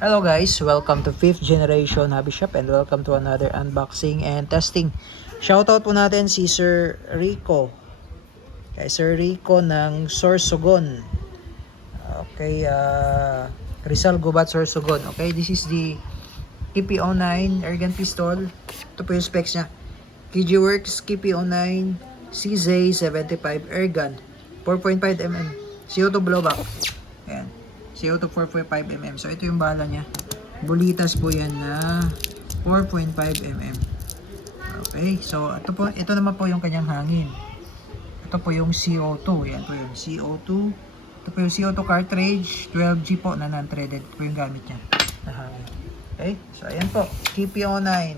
Hello guys, welcome to 5th Generation Hobby Shop and welcome to another unboxing and testing. Shoutout po natin si Sir Rico. Kay Sir Rico ng Sorsogon. Okay, Rizal Gubat Sorsogon. Okay, this is the KP09 airgun pistol. Ito po yung specs niya. KG Works KP09 CZ75 airgun 4.5mm CO2 blowback. Ayan. CO2 4.5mm. So ito yung bala niya. Bulitas po yan na 4.5mm. Okay. So ito naman po yung kanyang hangin. Ito po yung CO2. Yan po yung CO2. Ito po yung CO2 cartridge 12G po na non-threaded. Ito po yung gamit niya na hangin. Okay. So ayan po. KP09.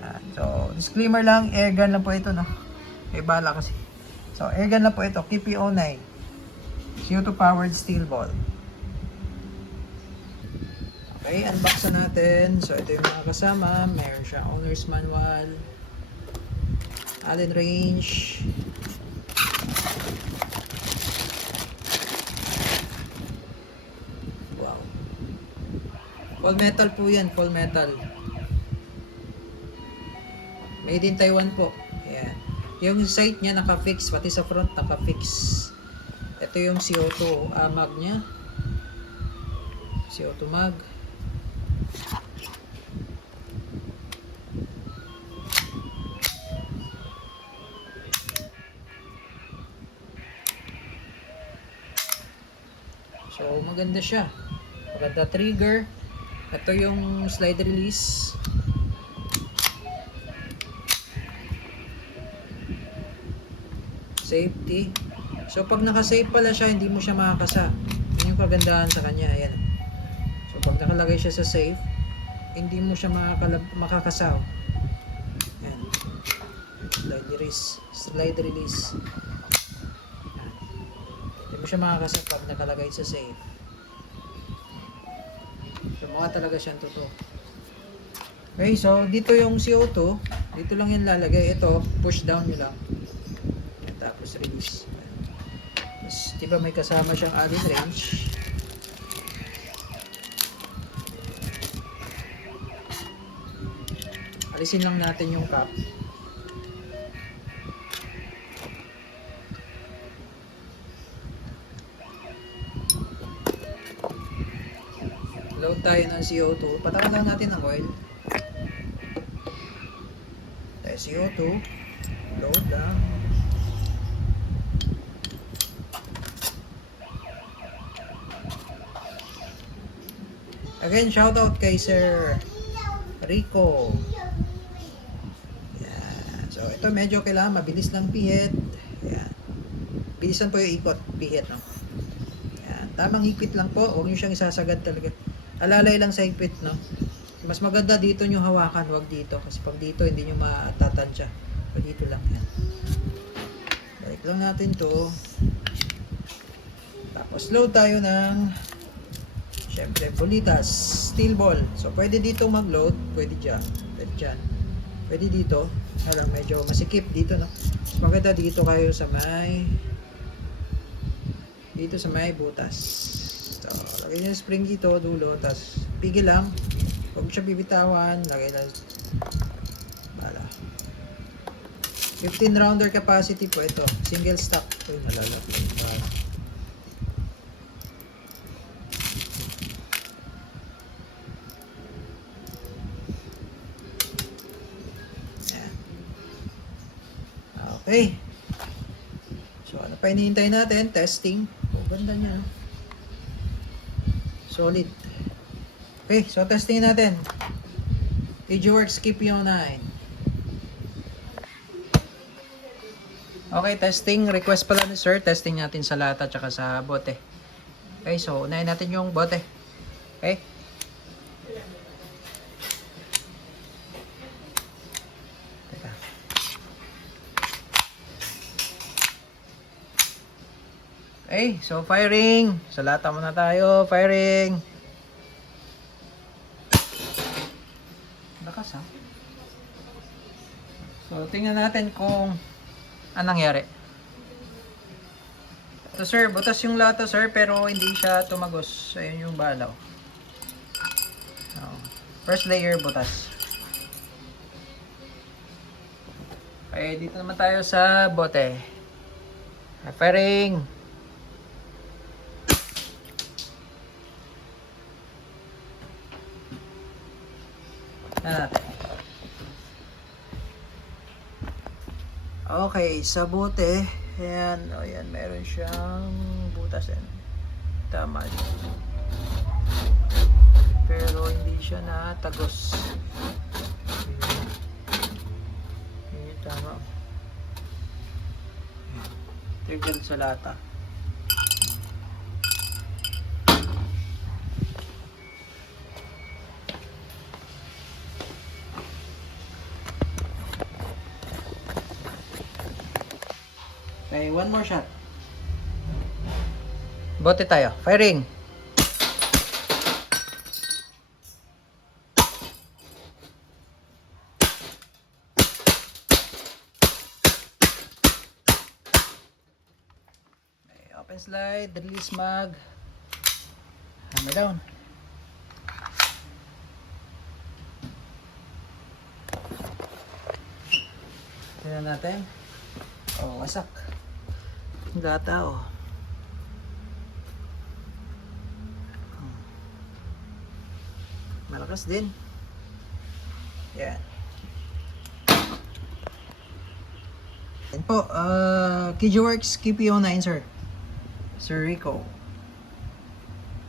Yan. So disclaimer lang. Airgun lang po ito, no. May bala kasi. So airgun lang po ito. KP09. CO2 powered steel ball. Okay, unbox na natin. So ito yung mga kasama. Meron siyang owner's manual, Allen wrench, wow, full metal po yan, full metal, made in Taiwan po. Ayan. Yung sight niya naka-fix, pati sa front naka-fix. Ito yung CO2 mag niya. CO2 mag. So maganda siya. Maganda trigger. Ito yung slide release. Safety. So pag naka-save pala siya, hindi mo siya makakasa. Yun yung kagandahan sa kanya. Ayan. So pag nakalagay siya sa safe, hindi mo siya makakasa. Ayan. Slide release. Slide release. Ayan. Hindi mo siya makakasa pag nakalagay sa safe. So mukha talaga siyang totoo. Okay, so dito yung CO2. Dito lang yan lalagay. Ito, push down nyo lang. Ayan, tapos release. Diba may kasama siyang Allen wrench. Alisin lang natin yung cap. Load tayo ng CO2. Patakan lang natin ng oil. Tayo CO2. Load lang. Again, shoutout kay Sir Rico. Yan. So, ito medyo kailangan mabilis lang pihit. Yan. Bilisan po yung ikot, pihit, no? Yan. Tamang higpit lang po. Huwag nyo siyang isasagad talaga. Alalay lang sa higpit, no? Mas maganda dito nyo hawakan, huwag dito. Kasi pag dito, hindi nyo matatansya. So, dito lang. Yan. Balik lang natin to. Tapos, load tayo ng siyempre, bulitas, steel ball. So, pwede dito mag-load, pwede dyan, pwede dyan, pwede dito. Alam, medyo masikip dito, no? Mas maganda dito kayo sa may butas. So, lagay nyo yung spring dito, dulo, tas pigil lang. Huwag siya bibitawan, lagay lang. Bala. 15 rounder capacity po ito. Single stock. Ito yung nalalapit. Bala. Okay. So, ano pa hinihintay natin? Testing. Oh, ganda niya. Solid. Okay, so testing natin. KG Works KP09. Okay, testing. Request pala ni Sir. Testing natin sa lata at sa bote. Okay, so unahin natin yung bote. Okay. Okay, so firing. Sa lata muna tayo. Firing. Lakas, ha? So, tingnan natin kung anong nangyari. So sir, butas yung lata sir, pero hindi siya tumagos. Ayun yung balaw. Oh. First layer, butas. Okay, dito naman tayo sa bote. Firing! Natin. Okay, sa bote, ayan, o yan, meron siyang butas yan. Tama. Pero hindi siya natagos. Okay, tama. Trigger sa lata. Okay, one more shot. Bote tayo. Firing! Okay, open slide, release mag. Hammer down. Tignan natin. Oh, wasak. Gata, oh. Malakas din. Yan. Yan po. KG Works, KPO9, sir. Sir Rico.